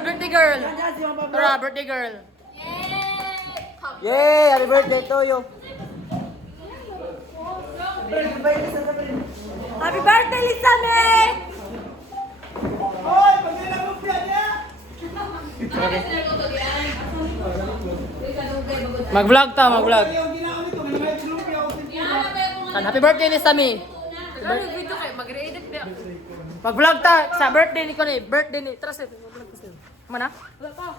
birthday girl. Tara, birthday girl. Yay! Happy birthday to you. Happy birthday, Lisa May! Mag-vlog ta, mag-vlog. Happy birthday ni Sammy. Mag-vlog ta sa birthday ni ko ni, birthday ni. Tara sa mag-vlog kasi. Mana? Let's go.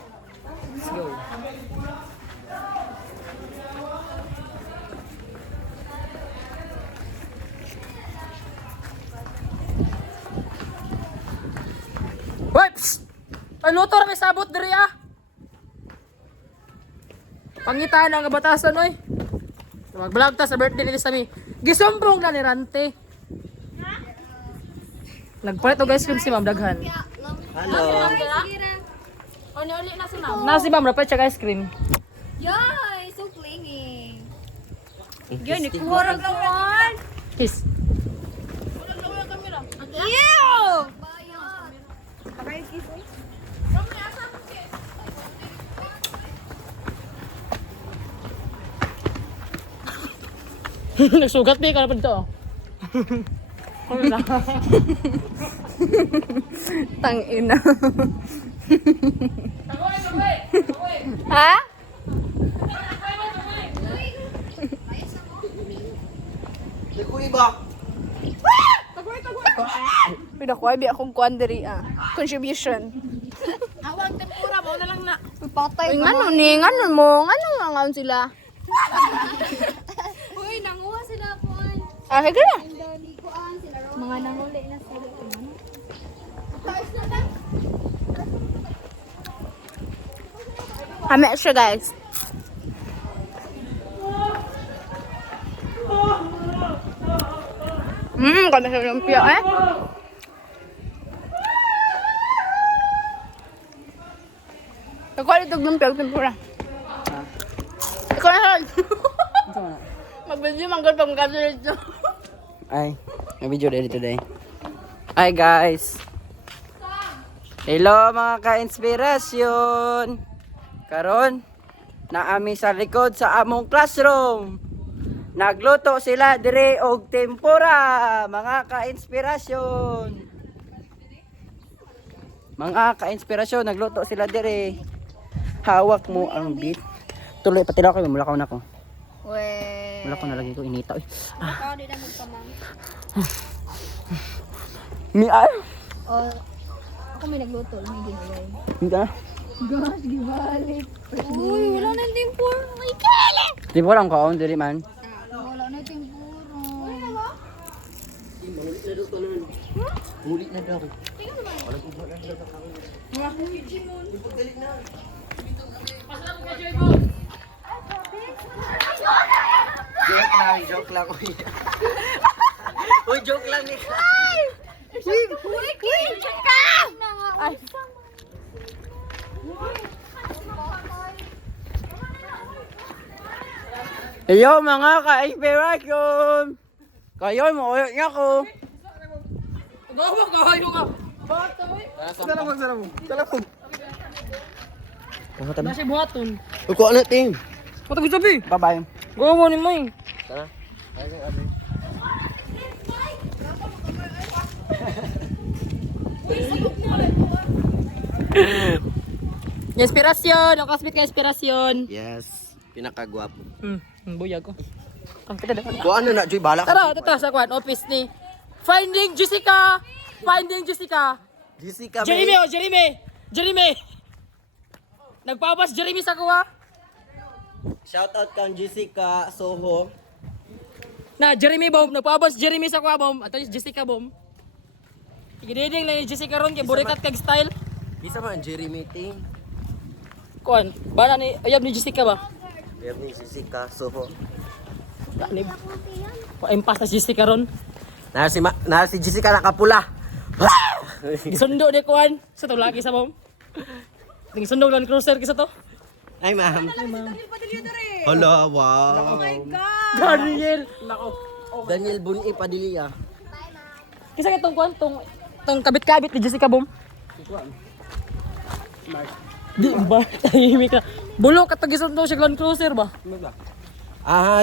Whoops! Ay, luto na may sabot diri ah. Pangitaan ang batasan oy. Mag-vlog ta sa birthday ni Sammy. Gisumbong na ni Rante. Nagpalit og ice cream si Ma'am Daghan. Hello. Uli na si Ma'am. Na si Ma'am dapat siya ice cream. Yay! So clingy. Yun, ikuha lang naman. Kiss. Ew! Nagsugat ba ka na pa dito? Tangina. Ha? Ikuy ba? Pinakuha bi akong kuan diri ah. Contribution. Awang tempura mo na lang na. Patay ka. Ngano ni? Ngano mo? Ngano nga ngaon sila? Uy, nanguha sila kuan. Ah, higala na. Kuan sila ro. Mga nanguli na sila. Taas na lang. Hame siya guys. Kami sa lumpia eh. Ikaw ulit og lumpia, tempura. Ikaw na Mag-video manggol pang gasolid no. Ay, may video ready today. Hi guys. Hello mga ka-inspirasyon. Karon naami sa likod sa among classroom. Nagluto sila dire og tempura, mga ka-inspirasyon. Mga ka-inspirasyon, nagluto sila dire. Hawak mo ang beef. Tuloy pati na ako, mulakaw na ako. We. Mulakaw na lagi ko inita. Uy. Ikaw di na magpamang. Mi ay. Oh, ako may nagluto, may giveaway. Hindi. Gosh, gibalik. Uy, wala na yung tempura. May kala. Di ba lang kaon diri man? Wala na yung tempura. Huli na daw. Joke lang. Uy, joke lang ni. Ay. Hello mga ka-inspirasyon. Kayo mo niya ko. Gawa kayo ka. Salamog. Kuha tabi. Nasi buhaton. Kuha na ting. Patag sabi. Bye-bye. Gawa ni May. Tara. Inspirasyon, ang kasbit ka inspirasyon. Yes, pinakagwapo. Buyag ko. Ang kita dapat. Kuha na na, Joy, bala ka. Tara, ito sa kwan, office ni Finding Jessica. Finding Jessica. Jessica, Jeremy, oh, Jeremy. Nagpapas Jeremy sa kuha. Shout out kang Jessica Soho. Na Jeremy Bomb, nagpapas Jeremy sa kuha Bomb. Ato Jessica Bomb. Igididing lang yung Jessica ron, kay burikat kag style. Bisa man Jeremy ting. Kuan, bana ni ayab ni Jessica ba? Pero ni Jessica Soho. Ni impas na Jessica ron. Na si Jessica nakapula. Gisundo ni kuan sa to lagi sa Bomb. Ning sundog lang cruiser kisa to. Ay, ma'am. Hala, wow. Daniel. Nako. Daniel Buni Padilla. Kisa ka tong kuan tong kabit-kabit ni Jessica Bomb. Di ba? Tahimik ka. Bulok ka tagisan daw siya Land Cruiser ba?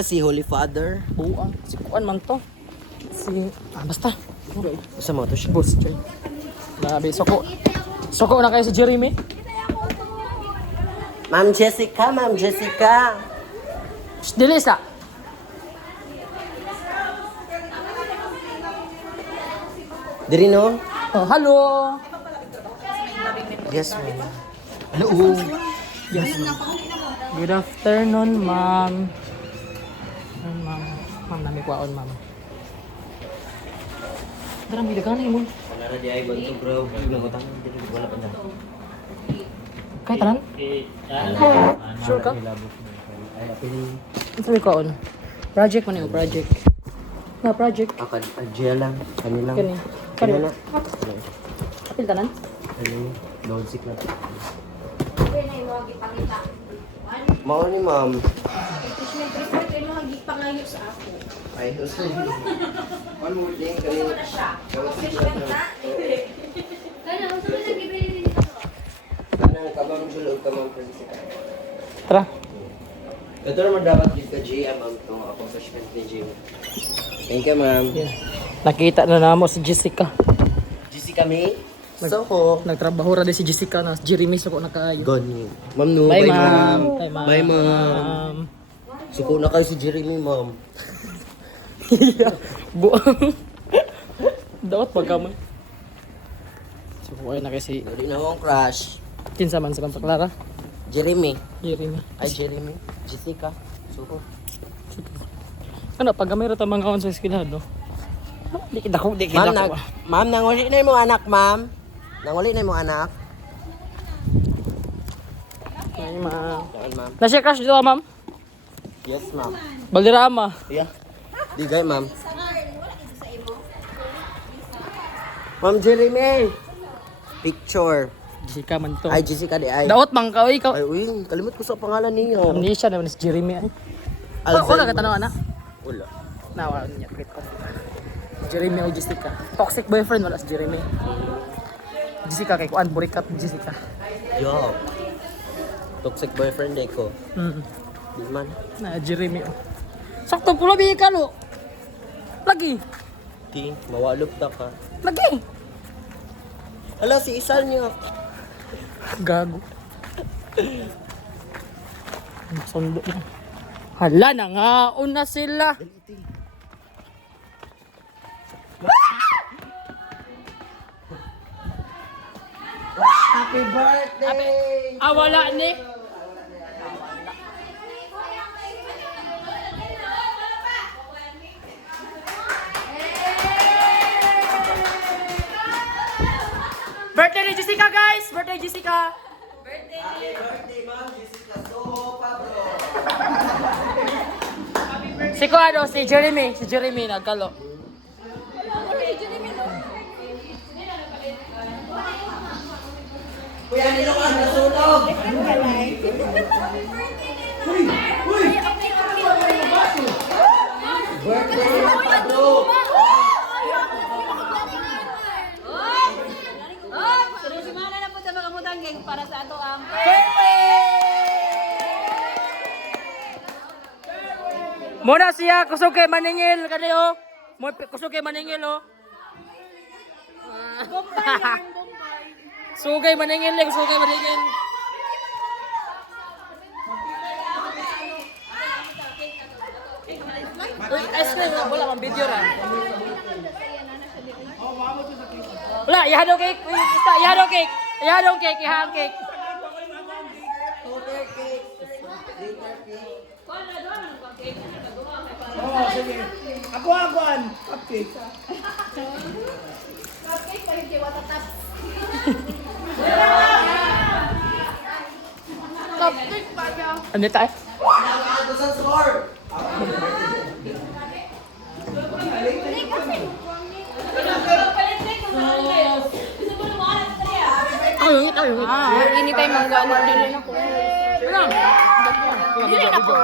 Si Holy Father. Buang. Si Kuan man to. Basta. Sa mo to siya. Boss. Grabe. Soko. Soko na kayo si Jeremy. Ma'am Jessica, Ma'am Jessica. Shh, Delisa. Diri no? Oh, hello. Yes, ma'am. Hello. Yes, ma'am. Good afternoon, ma'am. Ma'am. Ma'am, nami kwaon, ma'am. Darang may daganay mo. Wala na di ay bantu bro. Ibang utang diri wala pa na. Kay tanan? Sure ka? Ay apil. Ito may kwaon. Project man yung project. Na project. Adjia lang. Kani lang. Kani. Kani na. Kapil tanan? Kani. Logic na. Mao ni ma'am. Ay, one more thing kani. Kanang kabang sulod ka ma'am. Tara. Ito naman dapat gift ka Gia ma'am itong accomplishment ni Gia. Thank you ma'am. Yeah. Nakita na namo si Jessica. Jessica May. Soko. Nagtrabaho ra din si Jessica na si Jeremy Soko na kaayo. Gani. Ma'am no. Bye, Bye ma'am. ma'am. Bye, ma'am. Bye ma'am. Suko na kayo si Jeremy ma'am. Buang. Dapat pagkamay. Soko ay na kasi Dali na akong crush. kinsa man sa Santa Clara. Jeremy. Jeremy. Ay Jeremy. Jessica. Suko. Ano, pag gamay ra ta mga kaon sa eskwelahan, no? Di kita ko. Ma'am, nanguli na yung anak ma'am. Nanguli na yung anak. Ay, ma'am. Yan ma'am. Nasa crush dito, ma'am? Yes ma'am. Balderrama. Yeah. Digay ma'am. Ma'am Jeremy. Picture. Jessica man to. Ay Jessica di ay. Daot man ka, ikaw. Ay uy, kalimut ko sa pangalan niyo. Amnesia naman si Jeremy. Ay. Alzheimer. Wala ka tanong, anak? Wala. Nawa niya, pakit ko. Jeremy o Jessica. Toxic boyfriend, wala si Jeremy. Jessica, kay Kuan, burikat Jessica. Yo. Toxic boyfriend day ko. Di man. Na, Jeremy. Oh. Sakto pula, bihi ka, lo. Lagi. Di, mawalop ta ka. Lagi. Ala, si Isal niyo. Gago. Sundo na. Hala na nga, una sila. Happy birthday! Wala ni. Birthday ni Jessica, guys! Birthday Jessica! Happy birthday, ma'am Jessica Soho Pablo. Si Kuano, si Jeremy. Si Jeremy, nagkalo. Kuya, nilo ka nasunog! Birthday ni Pablo! Sumana na po sa mga mutangging para sa ato ang Muna siya, kusog kay maningil. Kaniyo. Kusog kay maningil, oh. Sugay maningil, sugay maningil. Uy, ice cream na. Wala kang video ra. Wala, ihado cake. Uy, isa, ihado cake. Ihado cake, ihang cake. Ako-akoan, cupcake. Ano tayo? Nakakato sa score! Ini tayo manggano din ako. Dili na po.